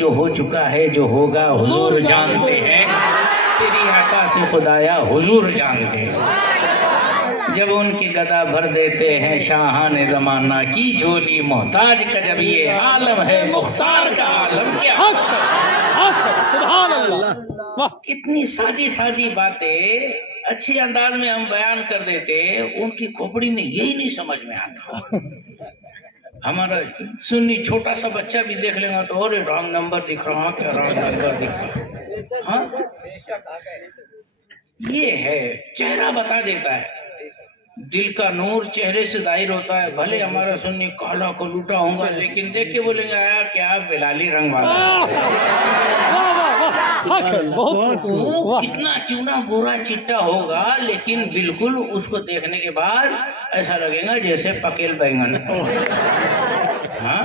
جو ہو چکا ہے جو ہوگا حضور جانتے ہیں، تیری عطا سے خدایا حضور جانتے ہیں۔ جب ان کی گدا بھر دیتے ہیں شاہان زمانہ کی جھولی، محتاج کا جب یہ عالم ہے مختار کا عالم کیا۔ سبحان اللہ۔ کتنی سادی سادی باتیں اچھے انداز میں ہم بیان کر دیتے، ان کی کھوپڑی میں یہی نہیں سمجھ میں آتا۔ ہمارا سنی چھوٹا سا بچہ بھی دیکھ لیں گا تو اور رانگ نمبر دکھ رہا، کیا رانگ نمبر دکھ رہا۔ ہاں یہ ہے، چہرہ بتا دیتا ہے، دل کا نور چہرے سے ظاہر ہوتا ہے۔ بھلے ہمارا سنی کالا کلوٹا ہوں گا، لیکن دیکھ کے بولیں گے آیا کیا بلالی رنگ والا وہ کتنا کیوں نہ گورا چٹا ہوگا، لیکن بالکل اس کو دیکھنے کے بعد ایسا لگے گا جیسے پکیل بینگن۔ ہاں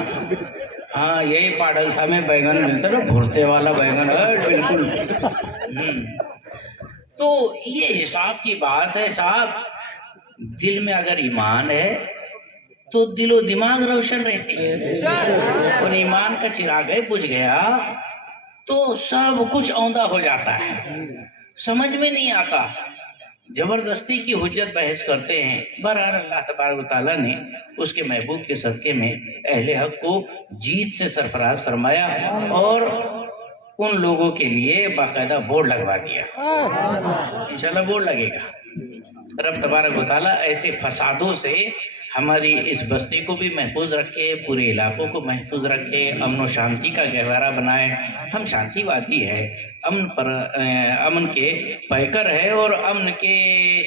ہاں یہی پاڈلسا میں بینگن ملتا نا، بھرتے والا بینگن ہے بالکل۔ تو یہ حساب کی بات ہے صاحب۔ دل میں اگر ایمان ہے تو دل و دماغ روشن رہتی ہے، اور ایمان کا چراغ بجھ گیا تو سب کچھ اوندا ہو جاتا ہے، سمجھ میں نہیں آتا، زبردستی کی حجت بحث کرتے ہیں۔ بہرحال اللہ تبارک و تعالیٰ نے اس کے محبوب کے صدقے میں اہل حق کو جیت سے سرفراز فرمایا، اور ان لوگوں کے لیے باقاعدہ بورڈ لگوا دیا۔ انشاءاللہ بورڈ لگے گا۔ رب تبارک و تعالیٰ ایسے فسادوں سے ہماری اس بستی کو بھی محفوظ رکھے، پورے علاقوں کو محفوظ رکھے، امن و شانتی کا گہوارہ بنائے۔ ہم شانتی وادی ہے، امن کے پیکر ہے اور امن کے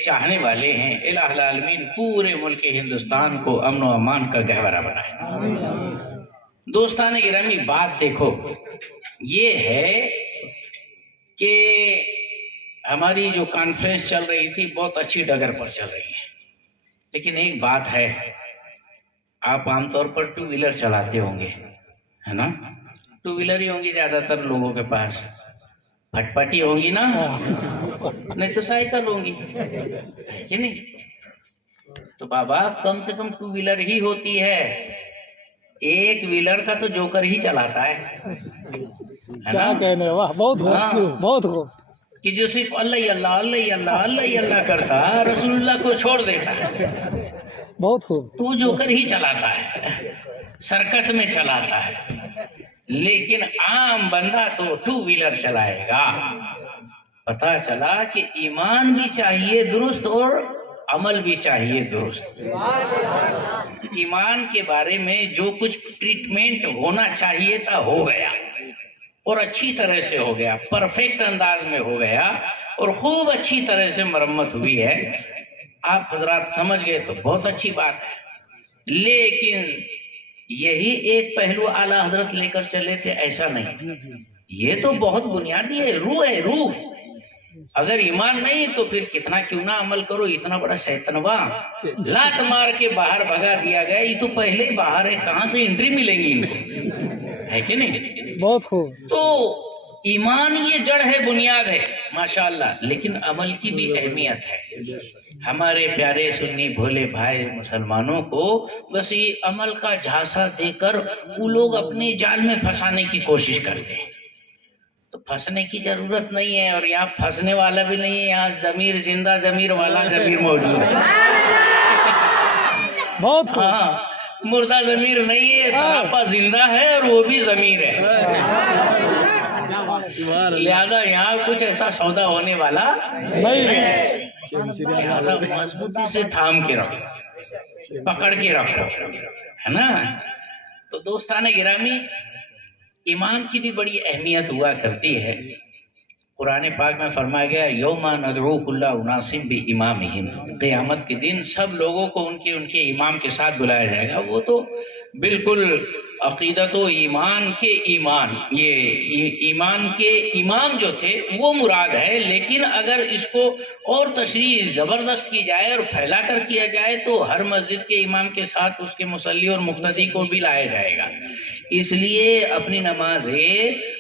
چاہنے والے ہیں۔ الہ العالمین پورے ملک ہندوستان کو امن و امان کا گہوارہ بنائے۔ دوستان گرامی بات دیکھو، یہ ہے کہ ہماری جو کانفرنس چل رہی تھی بہت اچھی ڈگر پر چل رہی ہے، لیکن ایک بات ہے، آپ عام طور پر ٹو ویلر چلاتے ہوں گے، ہے نا؟ ٹو ویلر ہی ہوں گی زیادہ تر لوگوں کے پاس، پھٹ پٹی ہوں گی نا، نہیں تو سائیکل ہوں گی، ہے کہ نہیں؟ تو بابا کم سے کم ٹو ویلر ہی ہوتی ہے، ایک ویلر کا تو جوکر ہی چلاتا ہے نا؟ بہت خوب کہ جو صرف اللہ اللہ اللہ اللہ اللہ اللہ کرتا رسول اللہ کو چھوڑ دیتا ہے، بہت خوب، تو جوکر ہی چلاتا ہے، سرکس میں چلاتا ہے۔ لیکن عام بندہ تو ٹو ویلر چلائے گا۔ پتا چلا کہ ایمان بھی چاہیے درست اور عمل بھی چاہیے درست۔ ایمان کے بارے میں جو کچھ ٹریٹمنٹ ہونا چاہیے تھا ہو گیا، اور اچھی طرح سے ہو گیا، پرفیکٹ انداز میں ہو گیا، اور خوب اچھی طرح سے مرمت ہوئی ہے۔ آپ حضرات سمجھ گئے تو بہت اچھی بات ہے، لیکن یہی ایک پہلو اعلیٰ حضرت لے کر چلے تھے ایسا نہیں، یہ تو بہت بنیادی ہے، روح ہے روح۔ اگر ایمان نہیں تو پھر کتنا کیوں نہ عمل کرو، اتنا بڑا شیطنوا لات مار کے باہر بھگا دیا گیا، یہ تو پہلے ہی باہر ہے، کہاں سے انٹری ملیں گی ان کو، ہے کہ نہیں؟ بہت خوب۔ تو ایمان یہ جڑ ہے، بنیاد ہے ماشاءاللہ، لیکن عمل کی بھی اہمیت ہے۔ ہمارے پیارے سنی بھولے بھائی مسلمانوں کو بس یہ عمل کا جھانسا دے کر وہ لوگ اپنے جال میں پھنسانے کی کوشش کرتے ہیں، تو پھنسنے کی ضرورت نہیں ہے، اور یہاں پھنسنے والا بھی نہیں ہے، یہاں ضمیر زندہ ضمیر والا ضمیر موجود ہے۔ بہت خوب، ہاں مردہ ضمیر نہیں ہے، سراپا زندہ ہے، اور وہ بھی ضمیر ہے۔ لہذا یہاں کچھ ایسا سودا ہونے والا نہیں ہے، لہذا مضبوطی سے تھام کے رکھو، پکڑ کے رکھو، ہے نا؟ تو دوستان گرامی، ایمان کی بھی بڑی اہمیت ہوا کرتی ہے۔ قرآن پاک میں فرمایا گیا یوم ندعو کل اناس بامامہم، قیامت کے دن سب لوگوں کو ان کے امام کے ساتھ بلایا جائے گا۔ وہ تو بالکل عقیدت و ایمان کے ایمان، یہ ایمان کے امام جو تھے وہ مراد ہے، لیکن اگر اس کو اور تشریح زبردست کی جائے اور پھیلا کر کیا جائے تو ہر مسجد کے امام کے ساتھ اس کے مصلی اور مقتدی کو بھی لایا جائے گا۔ اس لیے اپنی نماز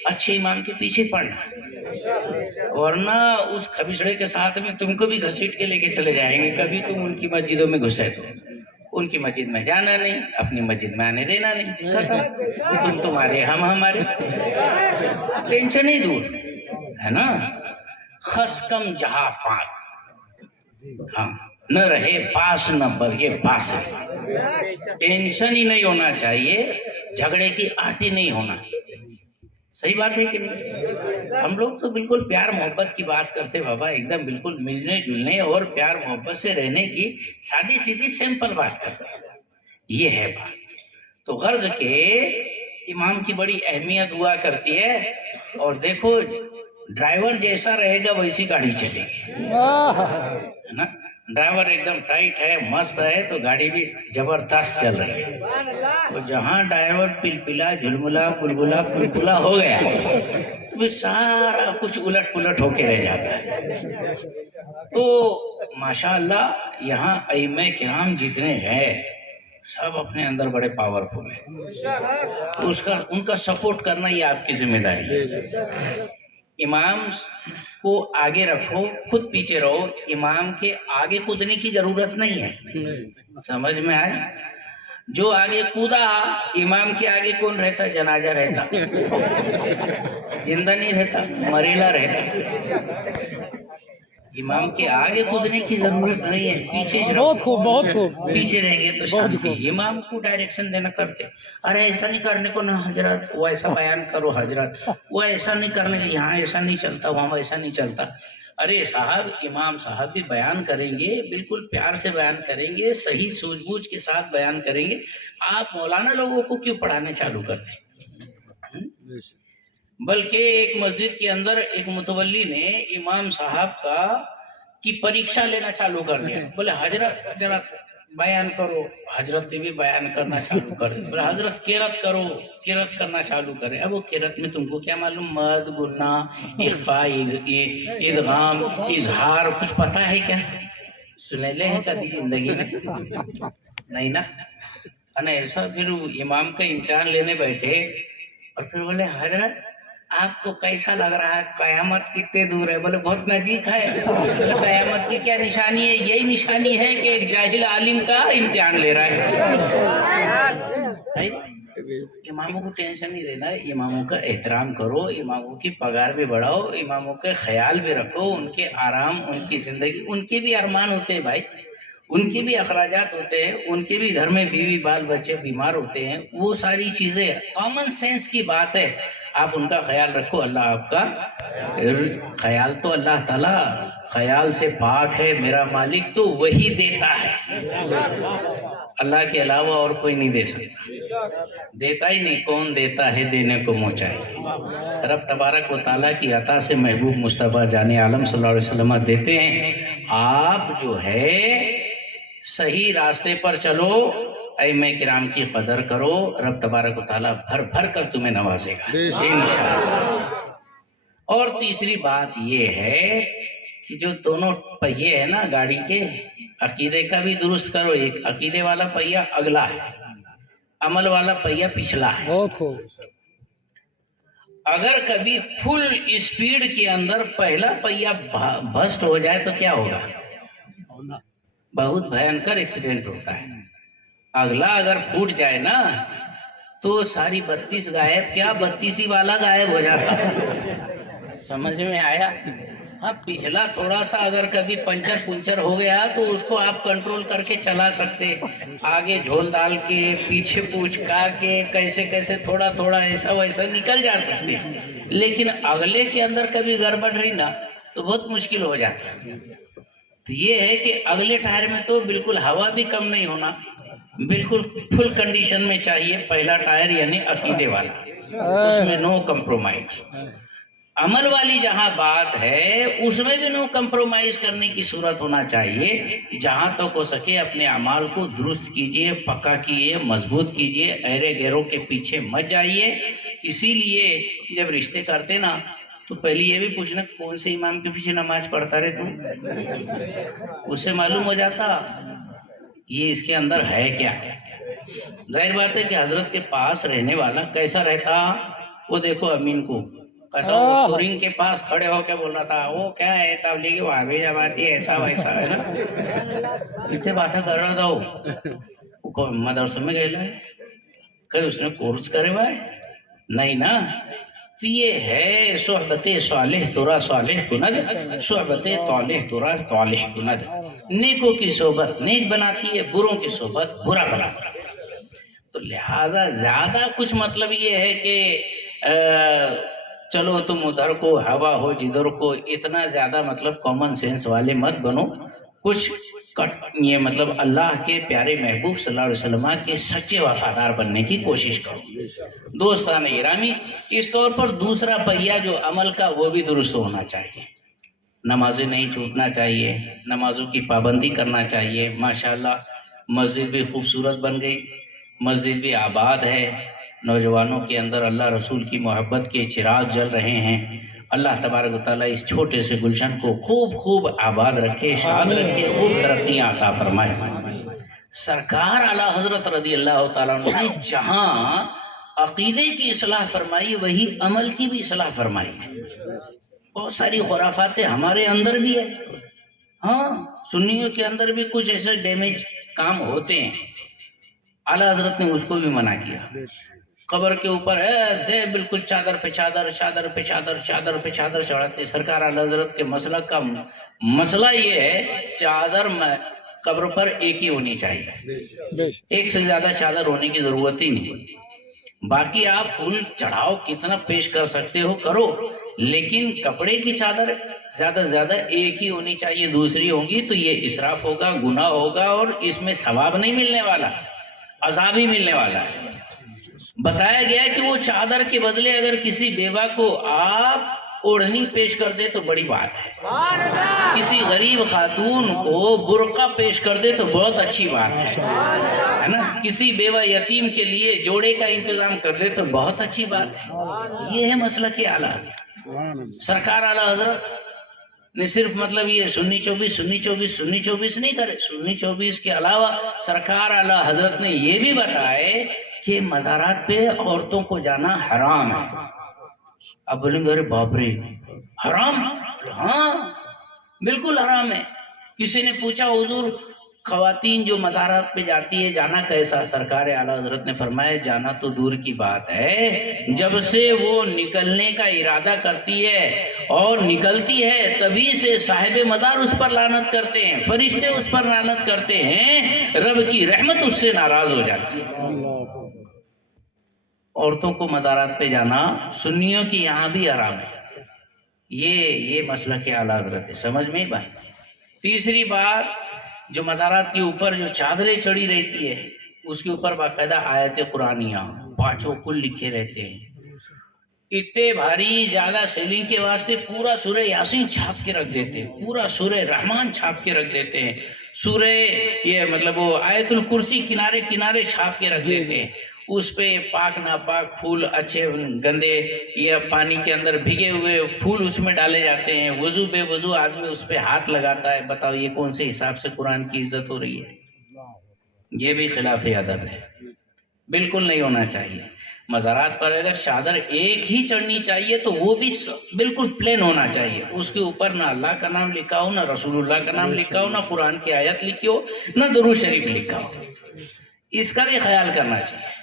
اچھے امام کے پیچھے پڑھنا، ورنہ اس کھبیسڑے کے ساتھ میں تم کو بھی گھسیٹ کے لے کے چلے جائیں گے، کبھی تم ان کی مسجدوں میں گھسے تو، ان کی مسجد میں جانا نہیں, اپنی مسجد میں آنے دینا نہیں, ختم. تم تمہارے ہم ہمارے, ٹینشن ہی دور ہے نا. خس کم جہاں پاک, ہاں نہ رہے پاس نہ برگے پاس. ٹینشن ہی نہیں ہونا چاہیے, جھگڑے کی آٹی نہیں ہونا. صحیح بات ہے کہ نہیں؟ ہم لوگ تو بالکل پیار محبت کی بات کرتے بابا, ایک دم بالکل ملنے جلنے اور پیار محبت سے رہنے کی سادی سیدھی سمپل بات کرتے ہیں. یہ ہے بات. تو غرض کے امام کی بڑی اہمیت ہوا کرتی ہے. اور دیکھو ڈرائیور جیسا رہے گا ویسی گاڑی چلے گی, ہے نا. ڈرائیور ایک دم ٹائٹ ہے, مست ہے, تو گاڑی بھی زبردست چل رہی ہے. تو جہاں ڈرائیور پلپلا جھلملا بلبلا پلپلا ہو گیا, وہ سارا کچھ الٹ پلٹ ہو کے رہ جاتا ہے. تو ماشاءاللہ یہاں ائمہ کرام جتنے ہیں سب اپنے اندر بڑے پاورفل ہیں. تو ان کا سپورٹ کرنا یہ آپ کی ذمہ داری ہے. امام کو آگے رکھو, خود پیچھے رہو. امام کے آگے کودنے کی ضرورت نہیں ہے. سمجھ میں آئے؟ جو آگے کودا امام کے آگے کون رہتا؟ جنازہ رہتا, زندہ نہیں رہتا, مریلا رہتا. امام کے آگے کودنے کی ضرورت نہیں ہے, پیچھے سے بہت خوب, بہت خوب. پیچھے رہیں گے تو شانتی. امام کو ڈائریکشن دینا کرتے, ارے ایسا نہیں کرنے کو نا حضرت, وہ ایسا بیان کرو حضرت, وہ ایسا نہیں کرنے کے, یہاں ایسا نہیں چلتا, وہاں ایسا نہیں چلتا. ارے صاحب, امام صاحب بھی بیان کریں گے, بالکل پیار سے بیان کریں گے, صحیح سوجھ بوجھ کے ساتھ بیان کریں گے. آپ مولانا لوگوں کو کیوں پڑھانے چالو کرتے ہیں؟ بلکہ ایک مسجد کے اندر ایک متولی نے امام صاحب کی پریکشا لینا چالو کر دیا. بولے حضرت ذرا بیان کرو. حضرت نے بھی بیان کرنا چالو کر دیا. بولے حضرت قرات کرو, قرات کرنا چالو کرے. اب وہ قرات میں تم کو کیا معلوم, مد گنا اخفاء ادغام اظہار کچھ پتا ہے کیا؟ سنے لے ہیں کبھی زندگی میں؟ نہیں نا. ایسا پھر امام کا امتحان لینے بیٹھے اور پھر بولے حضرت آپ کو کیسا لگ رہا ہے, قیامت کتنے دور ہے؟ بولے بہت نزدیک ہے. قیامت کی کیا نشانی ہے؟ یہی نشانی ہے کہ ایک جاہل عالم کا امتحان لے رہا ہے. اماموں کو ٹینشن نہیں دینا, اماموں کا احترام کرو, اماموں کی پگار بھی بڑھاؤ, اماموں کا خیال بھی رکھو, ان کے آرام, ان کی زندگی, ان کے بھی ارمان ہوتے ہیں بھائی, ان کے بھی اخراجات ہوتے ہیں, ان کے بھی گھر میں بیوی بال بچے بیمار ہوتے ہیں. وہ ساری چیزیں کامن سینس کی بات ہے, آپ ان کا خیال رکھو. اللہ آپ کا خیال, تو اللہ تعالیٰ خیال سے پاک ہے, میرا مالک تو وہی دیتا ہے, اللہ کے علاوہ اور کوئی نہیں دے سکتا. دیتا ہی نہیں, کون دیتا ہے دینے کو منہ چاہیے. رب تبارک و تعالیٰ کی عطا سے محبوب مصطفیٰ جان عالم صلی اللہ علیہ وسلم دیتے ہیں, آپ جو ہے صحیح راستے پر چلو, ائمہ کرام کی قدر کرو, رب تبارک و تعالیٰ بھر بھر کر تمہیں نوازے گا انشاءاللہ. اور تیسری بات یہ ہے کہ جو دونوں پہیے ہیں نا گاڑی کے, عقیدے کا بھی درست کرو. ایک عقیدے والا پہیا اگلا ہے, عمل والا پہیا پچھلا ہے. بہت خوب. اگر کبھی فل اسپیڈ کے اندر پہلا پہیا بسٹ ہو جائے تو کیا ہوگا؟ بہت بھینکر ایکسیڈنٹ ہوتا ہے. اگلا اگر پھوٹ جائے نا تو ساری 32 غائب, کیا 32 والا غائب ہو جاتا. سمجھ میں آیا؟ ہاں, پچھلا تھوڑا سا اگر کبھی پنچر ہو گیا تو اس کو آپ کنٹرول کر کے چلا سکتے, آگے جھول ڈال کے, پیچھے پوچھ کا کے, کیسے کیسے تھوڑا تھوڑا ایسا ویسا نکل جا سکتے. لیکن اگلے کے اندر کبھی گڑبڑ رہی نا تو بہت مشکل ہو جاتا. تو یہ ہے کہ اگلے ٹائر میں تو بالکل ہوا بھی کم نہیں ہونا, بالکل فل کنڈیشن میں چاہیے پہلا ٹائر, یعنی عقیدے والا, اس میں نو کمپرومائز. عمل والی جہاں بات ہے اس میں بھی نو کمپرومائز کرنے کی صورت ہونا چاہیے. جہاں تک ہو سکے اپنے اعمال کو درست کیجئے, پکا کیجئے, مضبوط کیجئے, ایرے گیروں کے پیچھے مت جائیے. اسی لیے جب رشتے کرتے نا تو پہلے یہ بھی پوچھنا کون سے امام کے پیچھے نماز پڑھتا رہے تم, اس سے معلوم ہو جاتا یہ اس کے اندر ہے کیا. ظاہر بات ہے کہ حضرت کے پاس رہنے والا کیسا رہتا, وہ دیکھو امین کو کیسا تورنگ کے پاس کھڑے ہو کے بول رہا تھا, وہ کیا ہے تبلیغی وہابی جماعتی ایسا ویسا, ہے نا, اتنے باتیں کر رہا تھا وہ. مدرسوں میں گئے ہے کہیں اس نے کورس کرے ہوا ہے نہیں نا. تو یہ ہے صحبت صالح ترا صالح کند، صحبت طالح ترا طالح کند. نیکوں کی صحبت نیک بناتی ہے، بروں کی صحبت برا بناتی ہے. تو لہذا زیادہ کچھ مطلب یہ ہے کہ چلو تم ادھر کو ہوا ہو جدھر کو، اتنا زیادہ مطلب کامن سینس والے مت بنو. کچھ یہ مطلب اللہ کے پیارے محبوب صلی اللہ علیہ وسلم کے سچے وفادار بننے کی کوشش کرو. دوستان گرامی، اس طور پر دوسرا پہیا جو عمل کا وہ بھی درست ہونا چاہیے. نمازیں نہیں چھوٹنا چاہیے، نمازوں کی پابندی کرنا چاہیے. ماشاءاللہ مسجد بھی خوبصورت بن گئی، مسجد بھی آباد ہے، نوجوانوں کے اندر اللہ رسول کی محبت کے چراغ جل رہے ہیں. اللہ تبارک و تعالیٰ اس چھوٹے سے گلشن کو خوب خوب آباد رکھے، شاد رکھے، خوب ترقیاں عطا فرمائے. سرکار اعلیٰ حضرت رضی اللہ تعالیٰ عنہ نے جہاں عقیدے کی اصلاح فرمائی وہی عمل کی بھی اصلاح فرمائی. بہت ساری خرافات ہمارے اندر بھی ہے، ہاں سنیوں کے اندر بھی کچھ ایسے ڈیمیج کام ہوتے ہیں. اعلیٰ حضرت نے اس کو بھی منع کیا. قبر کے اوپر دے بالکل چادر پہ چادر، چادر پہ چادر، چادر پہ چادر چڑھاتے. سرکار اعلیٰ حضرت کے مسلک کا مسئلہ یہ ہے چادر قبر پر ایک ہی ہونی چاہیے، ایک سے زیادہ چادر ہونے کی ضرورت ہی نہیں. باقی آپ پھول چڑھاؤ کتنا پیش کر سکتے ہو کرو، لیکن کپڑے کی چادر زیادہ سے زیادہ ایک ہی ہونی چاہیے. دوسری ہوگی تو یہ اسراف ہوگا، گناہ ہوگا، اور اس میں ثواب نہیں ملنے والا، عذاب ہی ملنے والا ہے. بتایا گیا ہے کہ وہ چادر کے بدلے اگر کسی بیوہ کو آپ اوڑھنی پیش کر دے تو بڑی بات ہے، کسی غریب خاتون کو برقع پیش کر دے تو بہت اچھی بات ہے نا، کسی بیوہ یتیم کے لیے جوڑے کا انتظام کر دے تو بہت اچھی بات ہے. یہ ہے مسلک اعلیٰ حضرت. سرکار اعلیٰ حضرت نے صرف مطلب یہ سنی 24 سنی 24 سنی 24 نہیں کرے. سنی 24 کے علاوہ سرکار اعلیٰ حضرت نے یہ بھی بتائے کہ مزارات پہ عورتوں کو جانا حرام ہے. اب بولیں گے ارے باپ رے حرام؟ ہاں بالکل حرام ہے. کسی نے پوچھا حضور خواتین جو مزارات پہ جاتی ہے جانا کیسا؟ سرکار اعلیٰ حضرت نے فرمایا جانا تو دور کی بات ہے، جب سے وہ نکلنے کا ارادہ کرتی ہے اور نکلتی ہے تبھی سے صاحب مدار اس پر لعنت کرتے ہیں، فرشتے اس پر لعنت کرتے ہیں، رب کی رحمت اس سے ناراض ہو جاتی ہے. عورتوں کو مزارات پہ جانا سنیوں کی یہاں بھی حرام ہے. یہ مسلک اعلیٰ حضرت ہے، سمجھ میں بھائی. تیسری بات، جو مزارات کے اوپر جو چادریں چڑھی رہتی ہے اس کے اوپر باقاعدہ آیت قرآنیاں پانچوں کل لکھے رہتے ہیں. اتنے بھاری زیادہ سیلنگ کے واسطے پورا سورہ یاسین چھاپ کے رکھ دیتے ہیں، پورا سورہ رحمان چھاپ کے رکھ دیتے ہیں، سورہ یہ مطلب وہ آیت الکرسی کنارے کنارے چھاپ کے رکھ دیتے ہیں. اس پہ پاک ناپاک پھول، اچھے گندے یا پانی کے اندر بھگے ہوئے پھول اس میں ڈالے جاتے ہیں. وضو بے وضو آدمی اس پہ ہاتھ لگاتا ہے. بتاؤ یہ کون سے حساب سے قرآن کی عزت ہو رہی ہے؟ یہ بھی خلاف ادب ہے، بالکل نہیں ہونا چاہیے. مزارات پر اگر چادر ایک ہی چڑھنی چاہیے تو وہ بھی بالکل پلین ہونا چاہیے. اس کے اوپر نہ اللہ کا نام لکھا ہو، نہ رسول اللہ کا نام لکھا ہو، نہ قرآن کی آیت لکھی ہو، نہ درود شریف لکھا ہو. اس کا بھی خیال کرنا چاہیے.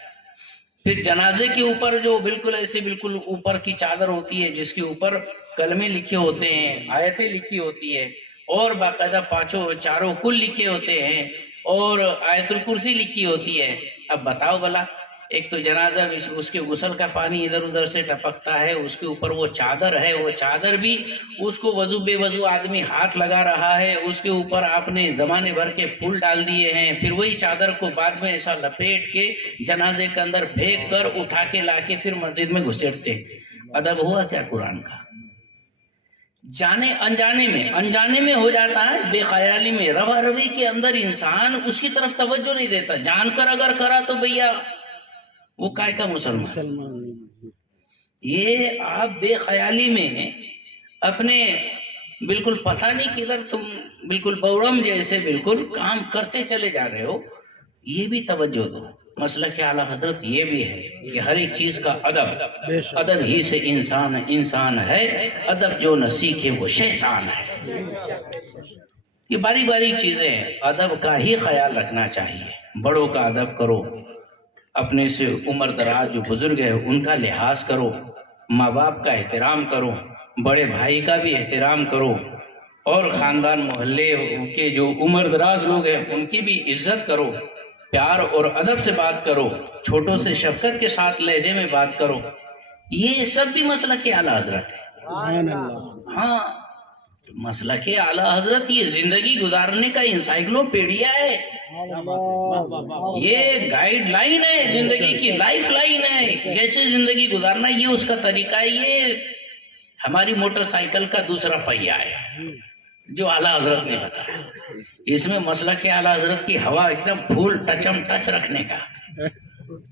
پھر جنازے کے اوپر جو بالکل ایسے بالکل اوپر کی چادر ہوتی ہے جس کے اوپر کلمے لکھے ہوتے ہیں، آیتیں لکھی ہوتی ہے، اور باقاعدہ پانچوں چاروں کل لکھے ہوتے ہیں، اور آیت الکرسی لکھی ہوتی ہے. اب بتاؤ بھلا، ایک تو جنازہ اس کے غسل کا پانی ادھر ادھر سے ٹپکتا ہے، اس کے اوپر وہ چادر ہے، وہ چادر بھی اس کو وضو بے وضو آدمی ہاتھ لگا رہا ہے، اس کے اوپر آپ نے زمانے بھر کے پھول ڈال دیے ہیں. پھر وہی چادر کو بعد میں ایسا لپیٹ کے جنازے کے اندر پھینک کر اٹھا کے لا کے پھر مسجد میں گھسیٹتے. ادب ہوا کیا قرآن کا؟ جانے انجانے میں ہو جاتا ہے، بے خیالی میں، روا روی کے اندر انسان اس کی طرف توجہ نہیں دیتا. جان کر اگر کرا تو بھیا وہ کائے کا مسلمان. یہ آپ بے خیالی میں اپنے بالکل پتہ نہیں کدھر تم بالکل بورم جیسے بالکل کام کرتے چلے جا رہے ہو. یہ بھی توجہ دو. مسلک اعلیٰ حضرت یہ بھی ہے کہ ہر ایک چیز کا ادب ہی سے انسان ہے. ادب جو نہ سیکھے وہ شیطان ہے. یہ باری باری چیزیں ہیں، ادب کا ہی خیال رکھنا چاہیے. بڑوں کا ادب کرو، اپنے سے عمر دراز جو بزرگ ہیں ان کا لحاظ کرو، ماں باپ کا احترام کرو، بڑے بھائی کا بھی احترام کرو، اور خاندان محلے کے جو عمر دراز لوگ ہیں ان کی بھی عزت کرو، پیار اور ادب سے بات کرو، چھوٹوں سے شفقت کے ساتھ لہجے میں بات کرو. یہ سب بھی مسلک اعلیٰ حضرت ہے. سبحان اللہ. ہاں، مسلک اعلیٰ حضرت یہ زندگی گزارنے کا انسائکلوپیڈیا ہے، یہ گائیڈ لائن ہے، زندگی کی لائف لائن ہے. کیسے زندگی گزارنا یہ اس کا طریقہ ہے. یہ ہماری موٹر سائیکل کا دوسرا پہیہ ہے جو اعلیٰ حضرت نے بتایا. اس میں مسلک اعلیٰ حضرت کی ہوا ایک دم پھول ٹچم ٹچ رکھنے کا،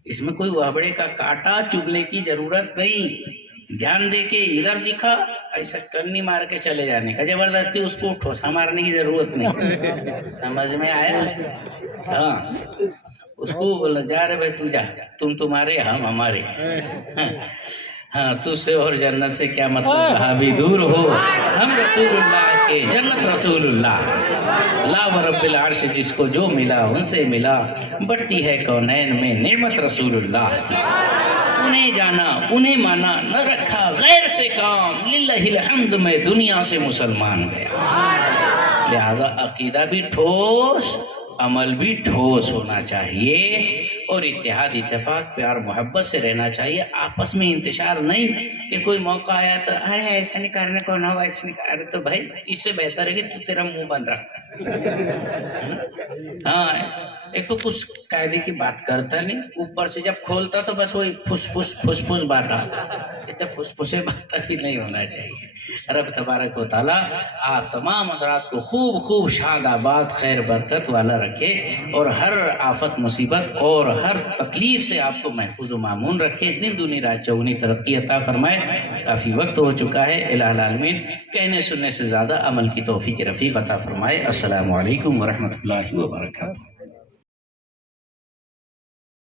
اس میں کوئی وابڑے کا کانٹا چبھنے کی ضرورت نہیں. دھیان دے کے ادھر دکھا، ایسا کرنی مار کے چلے جانے کا، زبردستی اس کو ٹھوسا مارنے کی ضرورت نہیں. سمجھ میں آیا؟ ہاں، اس کو بولا جا رہے بھائی تو جا، تم تمہارے ہم ہمارے. ہاں، تجھ سے اور جنت سے کیا مطلب، کہاں بھی دور ہو ہم رسول اللہ کے، جنت رسول اللہ. لا و رب العرش جس کو جو ملا ان سے ملا، بڑھتی ہے کونین میں نعمت رسول اللہ. انہیں جانا انہیں مانا، نہ رکھا غیر سے کام، للہ الحمد میں دنیا سے مسلمان گیا. لہذا عقیدہ بھی ٹھوس، عمل بھی ٹھوس ہونا چاہیے، اور اتحاد اتفاق پیار محبت سے رہنا چاہیے. آپس میں انتشار نہیں کہ کوئی موقع آیا تو ارے ایسا نہیں کرنے کو نہ ہو، ایسا نہیں کر. تو بھائی اس سے بہتر ہے کہ تو تیرا منہ بند رکھ. ہاں، ایک تو کچھ قاعدے کی بات کرتا نہیں، اوپر سے جب کھولتا تو بس وہی پھس پھس پھس پھس بات آتا. پھس پھسے بات بھی نہیں ہونا چاہیے. رب تبارک و تعالیٰ آپ تمام حضرات کو خوب خوب شاد آباد خیر برکت والا رکھے، اور ہر آفت مصیبت اور ہر تکلیف سے آپ کو محفوظ و معمون رکھے. دن دنی رات چوگنی ترقی عطا فرمائے. کافی وقت ہو چکا ہے، الہ العالمین کہنے سننے سے زیادہ عمل کی توفیق رفیق عطا فرمائے. السلام علیکم ورحمۃ اللہ وبرکاتہ.